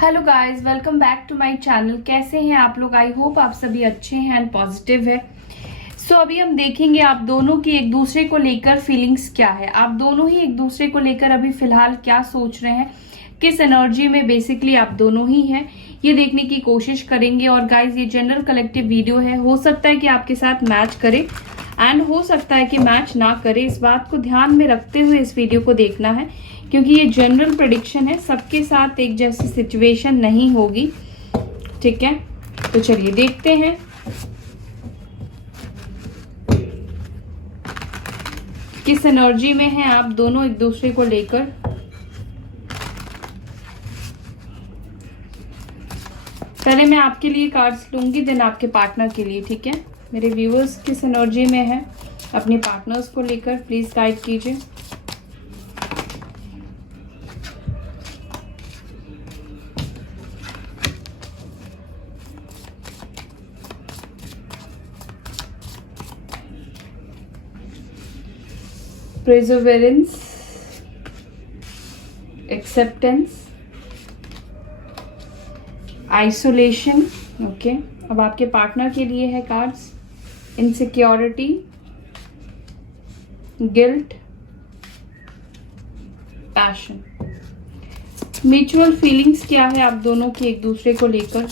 Hello guys, welcome back to my channel. कैसे हैं आप लोग? आई होप आप सभी अच्छे हैं एंड पॉजिटिव है। सो अभी हम देखेंगे आप दोनों की एक दूसरे को लेकर फीलिंग्स क्या है। आप दोनों ही एक दूसरे को लेकर अभी फिलहाल क्या सोच रहे हैं, किस एनर्जी में बेसिकली आप दोनों ही हैं, ये देखने की कोशिश करेंगे। और गाइज, ये जनरल कलेक्टिव वीडियो है, हो सकता है कि आपके साथ मैच करे एंड हो सकता है कि मैच ना करे। इस बात को ध्यान में रखते हुए इस वीडियो को देखना है, क्योंकि ये जनरल प्रेडिक्शन है, सबके साथ एक जैसी सिचुएशन नहीं होगी। ठीक है, तो चलिए देखते हैं। किस एनर्जी में हैं आप दोनों एक दूसरे को लेकर। पहले मैं आपके लिए कार्ड्स लूंगी, देन आपके पार्टनर के लिए। ठीक है, मेरे व्यूअर्स किस एनर्जी में है अपने पार्टनर्स को लेकर, प्लीज गाइड कीजिए। Perseverance, acceptance, isolation। ओके, अब आपके पार्टनर के लिए है cards insecurity, guilt, passion. Mutual feelings क्या है आप दोनों की एक दूसरे को लेकर।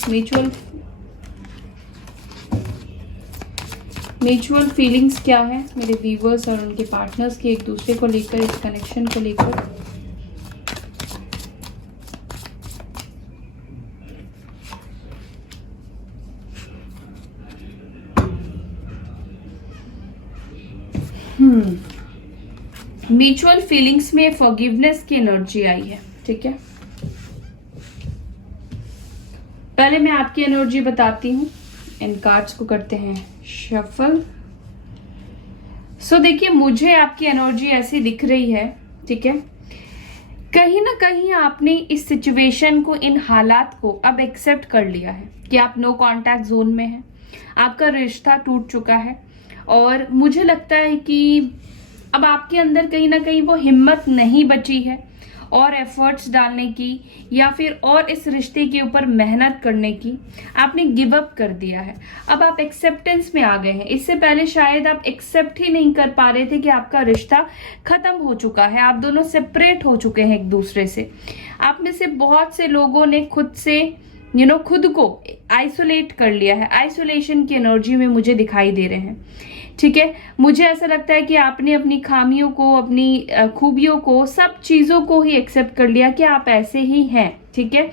म्यूचुअल फीलिंग्स क्या है मेरे व्यूवर्स और उनके पार्टनर्स की एक दूसरे को लेकर, इस कनेक्शन को लेकर। म्यूचुअल फीलिंग्स में फॉरगिवनेस की एनर्जी आई है। ठीक है, पहले मैं आपकी एनर्जी बताती हूँ, इन कार्ड्स को करते हैं शफल। सो देखिए, मुझे आपकी एनर्जी ऐसी दिख रही है। ठीक है, कहीं ना कहीं आपने इस सिचुएशन को, इन हालात को अब एक्सेप्ट कर लिया है कि आप नो कांटेक्ट जोन में हैं, आपका रिश्ता टूट चुका है। और मुझे लगता है कि अब आपके अंदर कहीं ना कहीं वो हिम्मत नहीं बची है और एफर्ट्स डालने की, या फिर और इस रिश्ते के ऊपर मेहनत करने की। आपने गिव अप कर दिया है, अब आप एक्सेप्टेंस में आ गए हैं। इससे पहले शायद आप एक्सेप्ट ही नहीं कर पा रहे थे कि आपका रिश्ता खत्म हो चुका है, आप दोनों सेपरेट हो चुके हैं एक दूसरे से। आप में से बहुत से लोगों ने खुद से खुद को आइसोलेट कर लिया है। आइसोलेशन की एनर्जी में मुझे दिखाई दे रहे हैं। ठीक है, मुझे ऐसा लगता है कि आपने अपनी खामियों को, अपनी खूबियों को, सब चीजों को ही एक्सेप्ट कर लिया कि आप ऐसे ही हैं। ठीक है,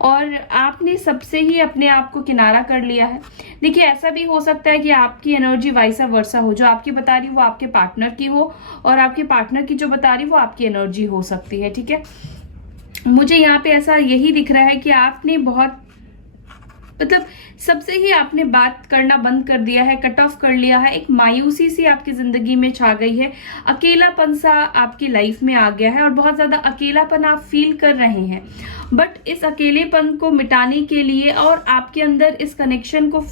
और आपने सबसे ही अपने आप को किनारा कर लिया है। देखिए, ऐसा भी हो सकता है कि आपकी एनर्जी वाइसा वर्सा हो, जो आपकी बता रही वो आपके पार्टनर की हो, और आपके पार्टनर की जो बता रही वो आपकी एनर्जी हो सकती है। ठीक है, मुझे यहाँ पे ऐसा यही दिख रहा है कि आपने बहुत सबसे ही आपने बात करना बंद कर दिया है, कट ऑफ कर लिया है। एक मायूसी सी आपकी जिंदगी में छा गई है, अकेलापन सा आपकी लाइफ में आ गया है और बहुत ज्यादा अकेलापन आप फील कर रहे हैं। बट इस अकेलेपन को मिटाने के लिए और आपके अंदर इस कनेक्शन को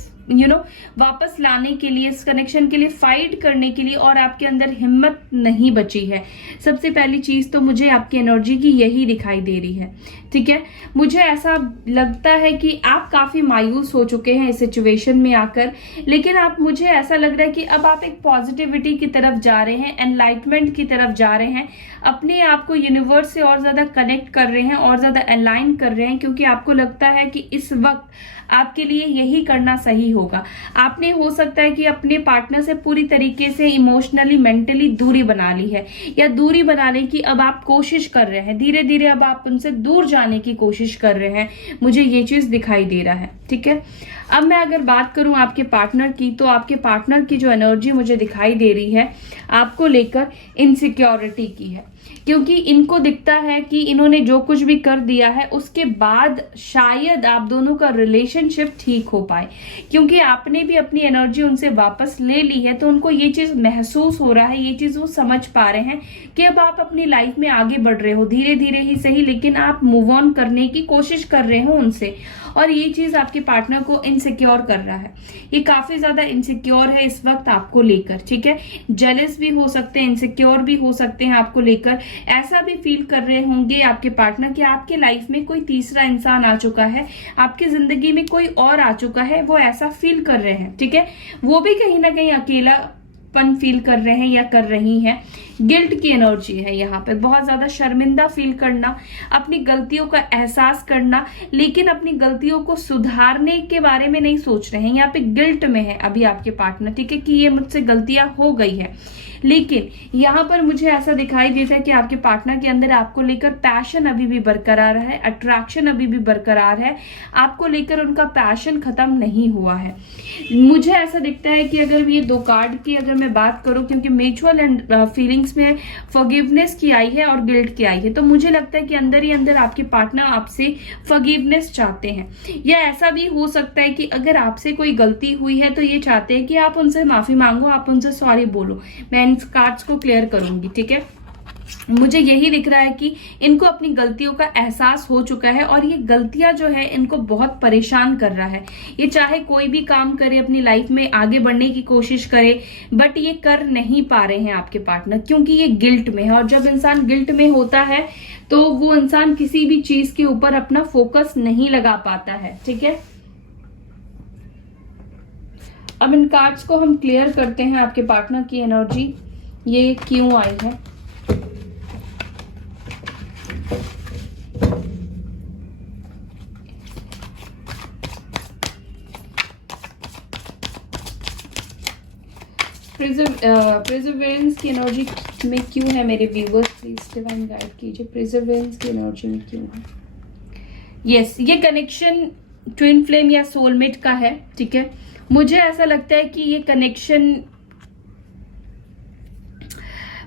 वापस लाने के लिए, इस कनेक्शन के लिए फाइट करने के लिए, और आपके अंदर हिम्मत नहीं बची है। सबसे पहली चीज तो मुझे आपकी एनर्जी की यही दिखाई दे रही है। ठीक है, मुझे ऐसा लगता है कि आप काफी मायूस हो चुके हैं इस सिचुएशन में आकर, लेकिन मुझे ऐसा लग रहा है कि अब आप एक पॉजिटिविटी की तरफ जा रहे हैं, एनलाइटमेंट की तरफ जा रहे हैं, अपने आप को यूनिवर्स से और ज्यादा कनेक्ट कर रहे हैं, और ज्यादा अलाइन कर रहे हैं, क्योंकि आपको लगता है कि इस वक्त आपके लिए यही करना सही होगा। आपने हो सकता है कि अपने पार्टनर से पूरी तरीके से इमोशनली, मेंटली दूरी बना ली है, या दूरी बनाने की अब आप कोशिश कर रहे हैं। धीरे धीरे अब आप उनसे दूर जाने की कोशिश कर रहे हैं, मुझे ये चीज दिखाई दे रहा है। ठीक है, अब मैं अगर बात करूं आपके पार्टनर की, तो आपके पार्टनर की जो एनर्जी मुझे दिखाई दे रही है आपको लेकर, इनसिक्योरिटी की है। क्योंकि इनको दिखता है कि इन्होंने जो कुछ भी कर दिया है उसके बाद शायद आप दोनों का रिलेशनशिप ठीक हो पाए, क्योंकि आपने भी अपनी एनर्जी उनसे वापस ले ली है। तो उनको ये चीज महसूस हो रहा है, ये चीज वो समझ पा रहे हैं कि अब आप अपनी लाइफ में आगे बढ़ रहे हो, धीरे धीरे ही सही, लेकिन आप मूव ऑन करने की कोशिश कर रहे हो उनसे। और ये चीज आपके पार्टनर को इनसिक्योर कर रहा है। ये काफी ज्यादा इनसिक्योर है इस वक्त आपको लेकर, ठीक है। जेलस भी हो सकते हैं, इनसिक्योर भी हो सकते हैं आपको लेकर। ऐसा भी फील कर रहे होंगे आपके पार्टनर कि आपके लाइफ में कोई तीसरा इंसान आ चुका है, आपकी जिंदगी में कोई और आ चुका है, वो ऐसा फील कर रहे हैं, ठीक है। वो भी कहीं ना कहीं अकेलापन फील कर रहे हैं या कर रही हैं। गिल्ट की एनर्जी है यहाँ पे, बहुत ज्यादा शर्मिंदा फील करना, अपनी गलतियों का एहसास करना, लेकिन अपनी गलतियों को सुधारने के बारे में नहीं सोच रहे हैं। यहाँ पे गिल्ट में है अभी आपके पार्टनर, ठीक है, कि ये मुझसे गलतियां हो गई है। लेकिन यहाँ पर मुझे ऐसा दिखाई देता है कि आपके पार्टनर के अंदर आपको लेकर पैशन अभी भी बरकरार है, अट्रैक्शन अभी भी बरकरार है, आपको लेकर उनका पैशन खत्म नहीं हुआ है। मुझे ऐसा दिखता है कि अगर ये दो कार्ड की अगर मैं बात करूं, क्योंकि म्यूचुअल एंड फीलिंग्स में फॉरगिवनेस की आई है और गिल्ट की आई है, तो मुझे लगता है कि अंदर ही अंदर आपके पार्टनर आपसे फॉरगिवनेस चाहते हैं। या ऐसा भी हो सकता है कि अगर आपसे कोई गलती हुई है तो ये चाहते हैं कि आप उनसे माफी मांगो, आप उनसे सॉरी बोलो। मैं इन कार्ड्स को क्लियर करूंगी, ठीक है। मुझे यही दिख रहा है कि इनको अपनी गलतियों का एहसास हो चुका है और ये गलतियां जो है इनको बहुत परेशान कर रहा है। ये चाहे कोई भी काम करे, अपनी लाइफ में आगे बढ़ने की कोशिश करे, बट ये कर नहीं पा रहे हैं आपके पार्टनर, क्योंकि ये गिल्ट में है। और जब इंसान गिल्ट में होता है तो वो इंसान किसी भी चीज के ऊपर अपना फोकस नहीं लगा पाता है, ठीक है। अब इन कार्ड्स को हम क्लियर करते हैं, आपके पार्टनर की एनर्जी ये क्यों आई है। प्रिजर्वेरेंस की एनर्जी में क्यों है मेरे व्यूअर्स, प्लीज डिवाइन गाइड कीजिए। प्रिजर्वेरेंस की एनर्जी में क्यों है। यस, ये कनेक्शन ट्विन फ्लेम या सोलमेट का है, ठीक है। मुझे ऐसा लगता है कि ये कनेक्शन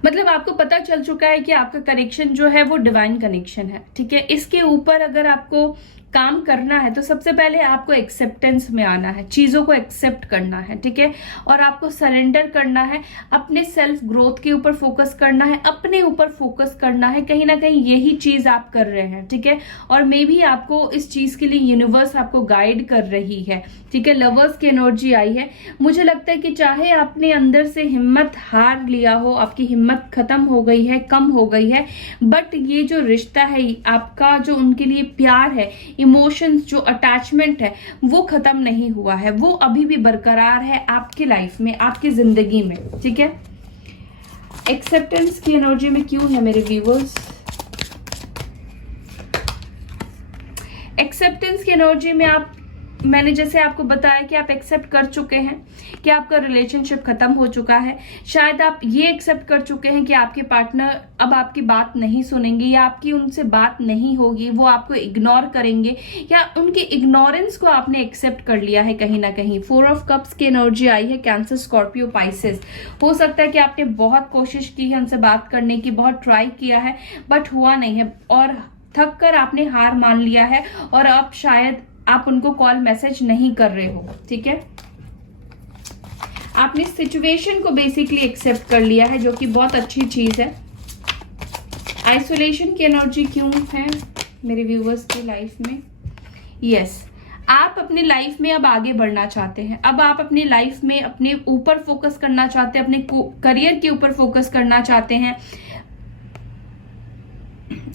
मतलब आपको पता चल चुका है कि आपका कनेक्शन जो है वो डिवाइन कनेक्शन है, ठीक है। इसके ऊपर अगर आपको काम करना है तो सबसे पहले आपको एक्सेप्टेंस में आना है, चीजों को एक्सेप्ट करना है, ठीक है। और आपको सरेंडर करना है, अपने सेल्फ ग्रोथ के ऊपर फोकस करना है, अपने ऊपर फोकस करना है। कहीं ना कहीं यही चीज आप कर रहे हैं, ठीक है। और मे भी आपको इस चीज के लिए यूनिवर्स आपको गाइड कर रही है, ठीक है। लवर्स की एनर्जी आई है। मुझे लगता है कि चाहे आपने अंदर से हिम्मत हार लिया हो, आपकी हिम्मत खत्म हो गई है, कम हो गई है, बट ये जो रिश्ता है आपका, जो उनके लिए प्यार है, इमोशंस, जो अटैचमेंट है, वो खत्म नहीं हुआ है, वो अभी भी बरकरार है आपकी लाइफ में, आपकी जिंदगी में, ठीक है। एक्सेप्टेंस की एनर्जी में क्यों है मेरे व्यूअर्स। एक्सेप्टेंस की एनर्जी में मैंने जैसे आपको बताया कि आप एक्सेप्ट कर चुके हैं कि आपका रिलेशनशिप खत्म हो चुका है। शायद आप ये एक्सेप्ट कर चुके हैं कि आपके पार्टनर अब आपकी बात नहीं सुनेंगे या आपकी उनसे बात नहीं होगी, वो आपको इग्नोर करेंगे, या उनके इग्नोरेंस को आपने एक्सेप्ट कर लिया है कहीं ना कहीं। 4 ऑफ कप्स की एनर्जी आई है, कैंसर, स्कॉर्पियो, पाइसेस। हो सकता है कि आपने बहुत कोशिश की है उनसे बात करने की, बहुत ट्राई किया है, बट हुआ नहीं है और थक कर आपने हार मान लिया है और अब शायद आप उनको कॉल मैसेज नहीं कर रहे हो, ठीक है। आपने सिचुएशन को बेसिकली एक्सेप्ट कर लिया है, जो कि बहुत अच्छी चीज है। आइसोलेशन की एनर्जी क्यों है मेरे व्यूवर्स की लाइफ में। यस, आप अपनी लाइफ में अब आगे बढ़ना चाहते हैं, अब आप अपनी लाइफ में अपने ऊपर फोकस करना चाहते हैं, अपने करियर के ऊपर फोकस करना चाहते हैं,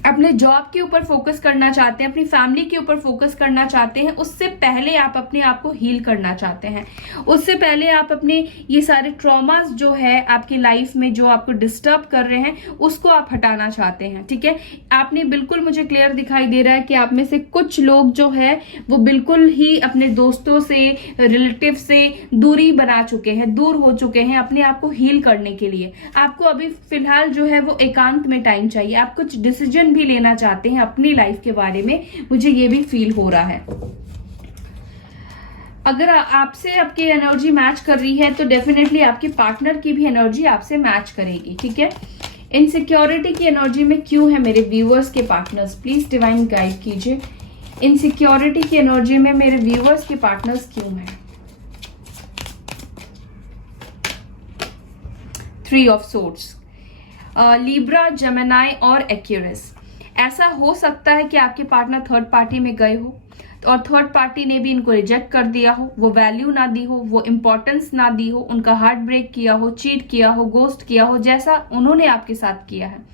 अपने जॉब के ऊपर फोकस करना चाहते हैं, अपनी फैमिली के ऊपर फोकस करना चाहते हैं। उससे पहले आप अपने आप को हील करना चाहते हैं, उससे पहले आप अपने ये सारे ट्रॉमास जो है आपकी लाइफ में जो आपको डिस्टर्ब कर रहे हैं उसको आप हटाना चाहते हैं, ठीक है। आपने बिल्कुल, मुझे क्लियर दिखाई दे रहा है कि आप में से कुछ लोग जो है वो बिल्कुल ही अपने दोस्तों से, रिलेटिव से दूरी बना चुके हैं, दूर हो चुके हैं अपने आप को हील करने के लिए। आपको अभी फिलहाल जो है वो एकांत में टाइम चाहिए, आप कुछ डिसीजन भी लेना चाहते हैं अपनी लाइफ के बारे में, मुझे ये भी फील हो रहा है। अगर आपसे आपकी एनर्जी मैच कर रही है तो डेफिनेटली आपके पार्टनर की भी एनर्जी आपसे मैच करेगी, ठीक है। इनसिक्योरिटी की एनर्जी में क्यों है मेरे व्यूअर्स के पार्टनर्स, प्लीज डिवाइन गाइड कीजिए। इनसिक्योरिटी की एनर्जी में मेरे व्यूअर्स के पार्टनर्स क्यों है। 3 ऑफ सोर्ड्स, लिब्रा, जेमिनी और एक्यूरियस। ऐसा हो सकता है कि आपके पार्टनर थर्ड पार्टी में गए हो, और थर्ड पार्टी ने भी इनको रिजेक्ट कर दिया हो, वो वैल्यू ना दी हो, वो इंपॉर्टेंस ना दी हो, उनका हार्ट ब्रेक किया हो, चीट किया हो, गोस्ट किया हो, जैसा उन्होंने आपके साथ किया है।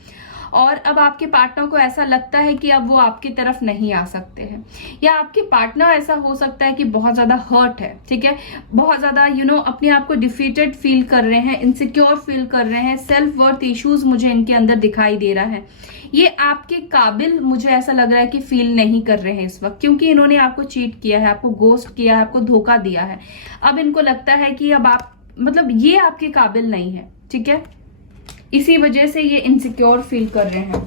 और अब आपके पार्टनर को ऐसा लगता है कि अब वो आपकी तरफ नहीं आ सकते हैं, या आपके पार्टनर ऐसा हो सकता है कि बहुत ज्यादा हर्ट है, ठीक है, बहुत ज्यादा अपने आप को डिफीटेड फील कर रहे हैं, इनसिक्योर फील कर रहे हैं, सेल्फ वर्थ इश्यूज मुझे इनके अंदर दिखाई दे रहा है। ये आपके काबिल मुझे ऐसा लग रहा है कि फील नहीं कर रहे हैं इस वक्त, क्योंकि इन्होंने आपको चीट किया है, आपको गोस्ट किया है, आपको धोखा दिया है। अब इनको लगता है कि अब आप ये आपके काबिल नहीं है, ठीक है, इसी वजह से ये इनसिक्योर फील कर रहे हैं।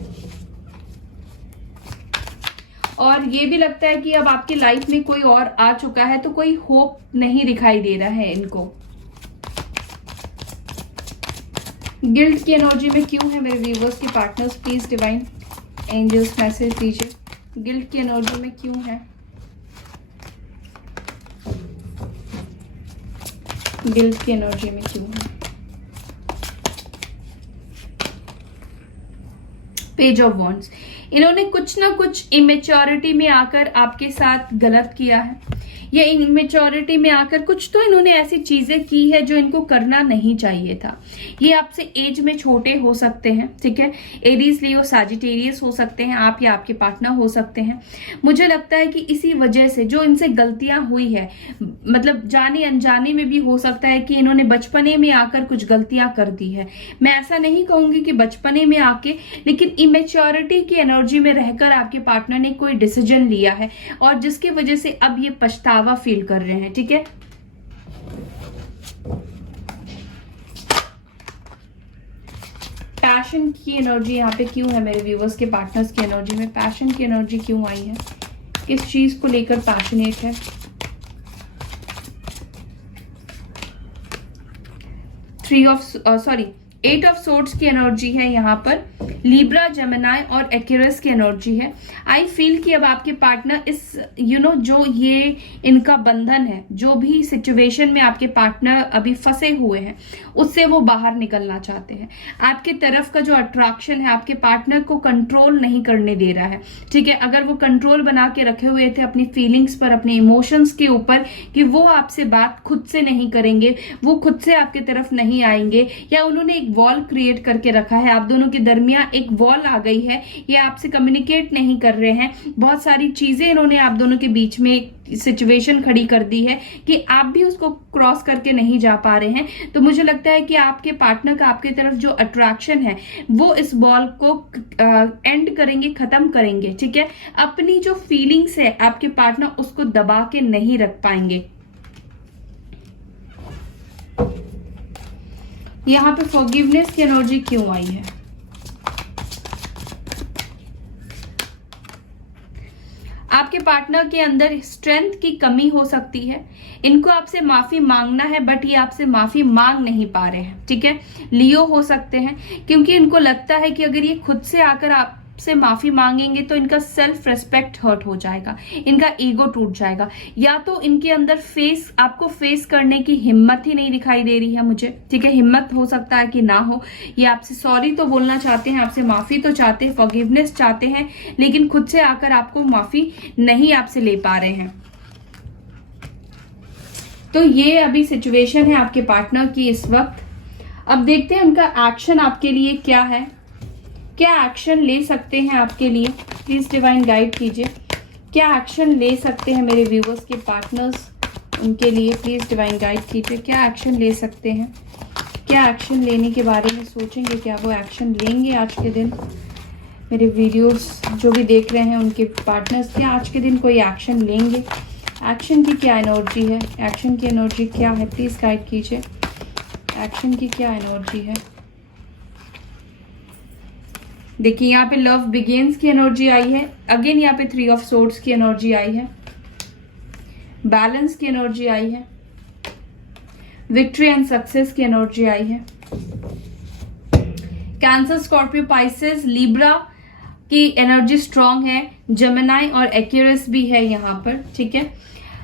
और ये भी लगता है कि अब आपकी लाइफ में कोई और आ चुका है, तो कोई होप नहीं दिखाई दे रहा है इनको। गिल्ट की एनर्जी में क्यों है मेरे व्यूवर्स के partners? Please divine angels message दीजिए, गिल्ट की एनर्जी में क्यों है? गिल्ट की एनर्जी में क्यों है? पेज ऑफ वॉन्ड्स, इन्होंने कुछ ना कुछ इमेच्योरिटी में आकर आपके साथ गलत किया है, या इमेच्योरिटी में आकर कुछ तो इन्होंने ऐसी चीजें की है जो इनको करना नहीं चाहिए था। ये आपसे एज में छोटे हो सकते हैं, ठीक है, एरीज, लियो, सैजिटेरियस हो सकते हैं आप, या आपके पार्टनर हो सकते हैं। मुझे लगता है कि इसी वजह से जो इनसे गलतियां हुई है, जाने अनजाने में भी हो सकता है कि इन्होंने बचपने में आकर कुछ गलतियां कर दी है। मैं ऐसा नहीं कहूंगी कि बचपने में आके, लेकिन इमेच्योरिटी की एनर्जी में रहकर आपके पार्टनर ने कोई डिसीजन लिया है, और जिसकी वजह से अब ये पछतावा फील कर रहे हैं, ठीक है। पैशन की एनर्जी यहाँ पे क्यों है मेरे व्यूवर्स के पार्टनर्स की एनर्जी में? पैशन की एनर्जी क्यों आई है? किस चीज को लेकर पैशनेट है? एट ऑफ सोर्ड्स की एनर्जी है यहाँ पर, लिब्रा, जेमिनी और एक्वेरियस की एनर्जी है। आई फील कि अब आपके पार्टनर इस जो ये इनका बंधन है, जो भी सिचुएशन में आपके पार्टनर अभी फंसे हुए हैं, उससे वो बाहर निकलना चाहते हैं। आपके तरफ का जो अट्रैक्शन है आपके पार्टनर को कंट्रोल नहीं करने दे रहा है, ठीक है। अगर वो कंट्रोल बना के रखे हुए थे अपनी फीलिंग्स पर, अपने इमोशंस के ऊपर, कि वो आपसे बात खुद से नहीं करेंगे, वो खुद से आपके तरफ नहीं आएंगे, या उन्होंने एक वॉल क्रिएट करके रखा है, आप दोनों के दरमियान एक वॉल आ गई है, ये आपसे कम्युनिकेट नहीं कर रहे हैं, बहुत सारी चीजें इन्होंने आप दोनों के बीच में सिचुएशन खड़ी कर दी है कि आप भी उसको क्रॉस करके नहीं जा पा रहे हैं। तो मुझे लगता है कि आपके पार्टनर का आपके तरफ जो अट्रैक्शन है वो इस बॉल को एंड करेंगे, खत्म करेंगे, ठीक है। अपनी जो फीलिंग्स है आपके पार्टनर उसको दबा के नहीं रख पाएंगे। यहाँ पे फॉरगिवनेस की एनर्जी क्यों आई है? आपके पार्टनर के अंदर स्ट्रेंथ की कमी हो सकती है, इनको आपसे माफी मांगना है बट ये आपसे माफी मांग नहीं पा रहे हैं, ठीक है। लियो हो सकते हैं, क्योंकि इनको लगता है कि अगर ये खुद से आकर आपसे माफी मांगेंगे तो इनका सेल्फ रेस्पेक्ट हर्ट हो जाएगा, इनका ईगो टूट जाएगा, या तो इनके अंदर आपको फेस करने की हिम्मत ही नहीं दिखाई दे रही है मुझे, ठीक है। हिम्मत हो सकता है कि ना हो, ये आपसे सॉरी तो बोलना चाहते हैं, आपसे माफी तो चाहते हैं, फॉरगिवनेस चाहते हैं, लेकिन खुद से आकर आपको माफी नहीं आपसे ले पा रहे हैं। तो ये अभी सिचुएशन है आपके पार्टनर की इस वक्त। अब देखते हैं उनका एक्शन आपके लिए क्या है, क्या एक्शन ले सकते हैं आपके लिए। प्लीज डिवाइन गाइड कीजिए, क्या एक्शन ले सकते हैं मेरे व्यूवर्स के पार्टनर्स उनके लिए? प्लीज डिवाइन गाइड कीजिए, क्या एक्शन ले सकते हैं, क्या एक्शन लेने के बारे में सोचेंगे, क्या वो एक्शन लेंगे आज के दिन? मेरे वीडियोस जो भी देख रहे हैं उनके पार्टनर्स, क्या आज के दिन कोई एक्शन लेंगे? एक्शन की क्या एनर्जी है, एक्शन की एनर्जी क्या है? प्लीज गाइड कीजिए, एक्शन की क्या एनर्जी है? देखिए यहाँ पे लव बिगिंस की एनर्जी आई है, अगेन यहाँ पे 3 ऑफ सोर्ड्स की एनर्जी आई है, बैलेंस की एनर्जी आई है, विक्ट्री एंड सक्सेस की एनर्जी आई है। कैंसर, स्कॉर्पियो, पाइसेस, लिब्रा की एनर्जी स्ट्रांग है, जेमिनी और एक्वेरियस भी है यहाँ पर, ठीक है।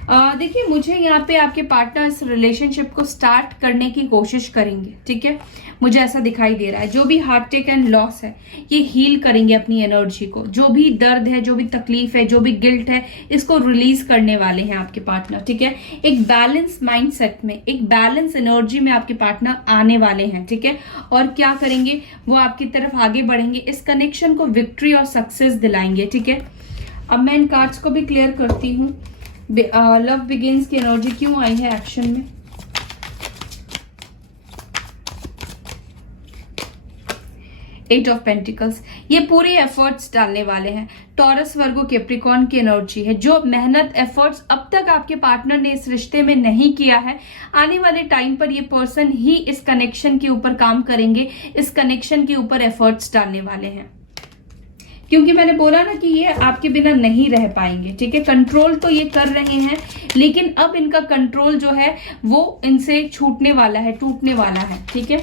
देखिए, मुझे यहाँ पे आपके पार्टनर इस रिलेशनशिप को स्टार्ट करने की कोशिश करेंगे, ठीक है। मुझे ऐसा दिखाई दे रहा है, जो भी हार्ट टेक एंड लॉस है ये हील करेंगे अपनी एनर्जी को, जो भी दर्द है, जो भी तकलीफ है, जो भी गिल्ट है, इसको रिलीज करने वाले हैं आपके पार्टनर, ठीक है। एक बैलेंस माइंडसेट में, एक बैलेंस एनर्जी में आपके पार्टनर आने वाले हैं, ठीक है। और क्या करेंगे, वो आपकी तरफ आगे बढ़ेंगे, इस कनेक्शन को विक्ट्री और सक्सेस दिलाएंगे, ठीक है। अब मैं इन कार्ड्स को भी क्लियर करती हूँ। लव बिगिंस की एनर्जी क्यों आई है एक्शन में। एट ऑफ पेंटिकल्स, ये पूरे एफर्ट्स डालने वाले हैं। टॉरस, वर्गो, कैप्रिकॉर्न की एनर्जी है। जो मेहनत, एफर्ट्स अब तक आपके पार्टनर ने इस रिश्ते में नहीं किया है, आने वाले टाइम पर ये पर्सन ही इस कनेक्शन के ऊपर काम करेंगे, इस कनेक्शन के ऊपर एफर्ट्स डालने वाले हैं। क्योंकि मैंने बोला ना कि ये आपके बिना नहीं रह पाएंगे, ठीक है। कंट्रोल तो ये कर रहे हैं, लेकिन अब इनका कंट्रोल जो है वो इनसे छूटने वाला है, टूटने वाला है, ठीक है।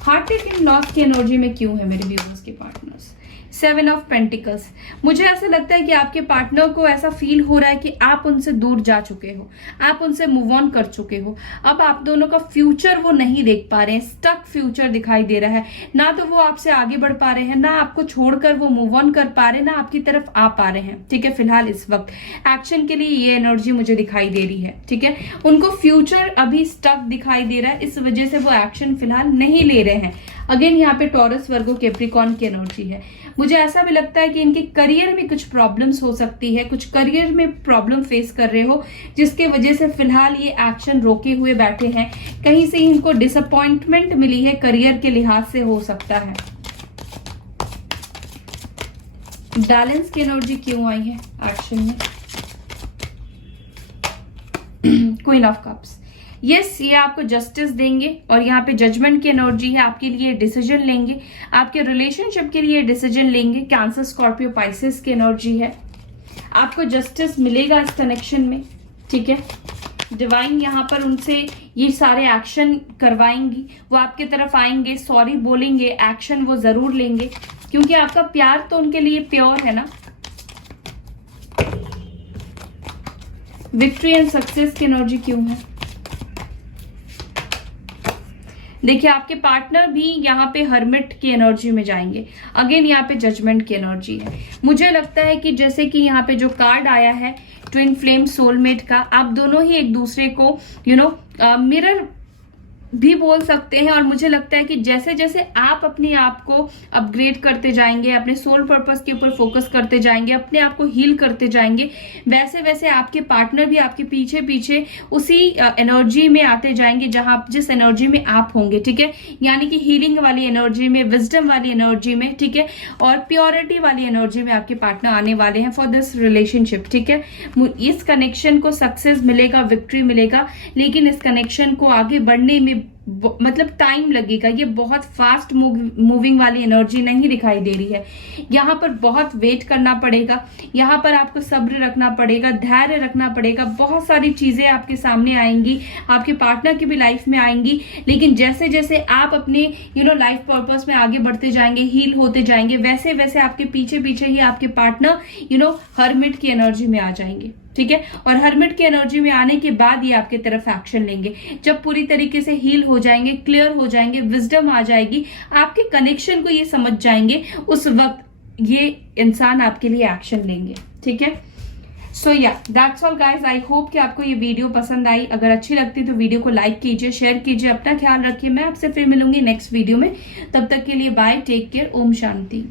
हार्ट टेक एंड लॉस की एनर्जी में क्यों है मेरे व्यूअर्स के पार्टनर्स। 7 ऑफ पेंटिकल्स, मुझे ऐसा लगता है कि आपके पार्टनर को ऐसा फील हो रहा है कि आप उनसे दूर जा चुके हो, आप उनसे मूव ऑन कर चुके हो। अब आप दोनों का फ्यूचर वो नहीं देख पा रहे हैं, स्टक फ्यूचर दिखाई दे रहा है। ना तो वो आपसे आगे बढ़ पा रहे हैं, ना आपको छोड़कर वो मूव ऑन कर पा रहे हैं, ना आपकी तरफ आ पा रहे हैं, ठीक है। फिलहाल इस वक्त एक्शन के लिए ये एनर्जी मुझे दिखाई दे रही है, ठीक है। उनको फ्यूचर अभी स्टक दिखाई दे रहा है, इस वजह से वो एक्शन फिलहाल नहीं ले रहे हैं। अगेन यहाँ पे टॉरस, वर्गो, कैप्रिकॉर्न की एनर्जी है। मुझे ऐसा भी लगता है कि इनके करियर में कुछ प्रॉब्लम्स हो सकती है, कुछ करियर में प्रॉब्लम फेस कर रहे हो, जिसके वजह से फिलहाल ये एक्शन रोके हुए बैठे हैं। कहीं से इनको डिसअपॉइंटमेंट मिली है, करियर के लिहाज से हो सकता है। बैलेंस की एनर्जी क्यों आई है एक्शन में। क्वीन ऑफ कप्स, यस, ये आपको जस्टिस देंगे और यहाँ पे जजमेंट की एनर्जी है, आपके लिए डिसीजन लेंगे, आपके रिलेशनशिप के लिए डिसीजन लेंगे। कैंसर, स्कॉर्पियो, पाइसेस की एनर्जी है। आपको जस्टिस मिलेगा इस कनेक्शन में, ठीक है। डिवाइन यहाँ पर उनसे ये सारे एक्शन करवाएंगी, वो आपके तरफ आएंगे, सॉरी बोलेंगे, एक्शन वो जरूर लेंगे, क्योंकि आपका प्यार तो उनके लिए प्योर है ना। विक्ट्री एंड सक्सेस की एनर्जी क्यों है। देखिए, आपके पार्टनर भी यहाँ पे हर्मिट की एनर्जी में जाएंगे। अगेन यहाँ पे जजमेंट की एनर्जी है। मुझे लगता है कि जैसे कि यहाँ पे जो कार्ड आया है ट्विन फ्लेम सोलमेट का, आप दोनों ही एक दूसरे को मिरर भी बोल सकते हैं। और मुझे लगता है कि जैसे जैसे आप अपने आप को अपग्रेड करते जाएंगे, अपने सोल पर्पस के ऊपर फोकस करते जाएंगे, अपने आप को हील करते जाएंगे, वैसे वैसे आपके पार्टनर भी आपके पीछे पीछे उसी एनर्जी में आते जाएंगे जहां जिस एनर्जी में आप होंगे, ठीक है। यानी कि हीलिंग वाली एनर्जी में, विजडम वाली एनर्जी में, ठीक है, और प्योरिटी वाली एनर्जी में आपके पार्टनर आने वाले हैं फॉर दिस रिलेशनशिप, ठीक है। इस कनेक्शन को सक्सेस मिलेगा, विक्ट्री मिलेगा, लेकिन इस कनेक्शन को आगे बढ़ने में मतलब टाइम लगेगा। ये बहुत फास्ट मूविंग वाली एनर्जी नहीं दिखाई दे रही है। यहाँ पर बहुत वेट करना पड़ेगा, यहाँ पर आपको सब्र रखना पड़ेगा, धैर्य रखना पड़ेगा। बहुत सारी चीजें आपके सामने आएंगी, आपके पार्टनर की भी लाइफ में आएंगी, लेकिन जैसे जैसे आप अपने लाइफ पर्पस में आगे बढ़ते जाएंगे, हील होते जाएंगे, वैसे वैसे आपके पीछे पीछे ही आपके पार्टनर हर्मिट की एनर्जी में आ जाएंगे, ठीक है। और हर्मिट की एनर्जी में आने के बाद ये आपके तरफ एक्शन लेंगे। जब पूरी तरीके से हील हो जाएंगे, क्लियर हो जाएंगे, विजडम आ जाएगी, आपके कनेक्शन को ये समझ जाएंगे, उस वक्त ये इंसान आपके लिए एक्शन लेंगे, ठीक है। सो या that's all guys. I hope कि आपको ये वीडियो पसंद आई। अगर अच्छी लगती तो वीडियो को लाइक कीजिए, शेयर कीजिए, अपना ख्याल रखिए। मैं आपसे फिर मिलूंगी नेक्स्ट वीडियो में। तब तक के लिए bye, take care, Om Shanti.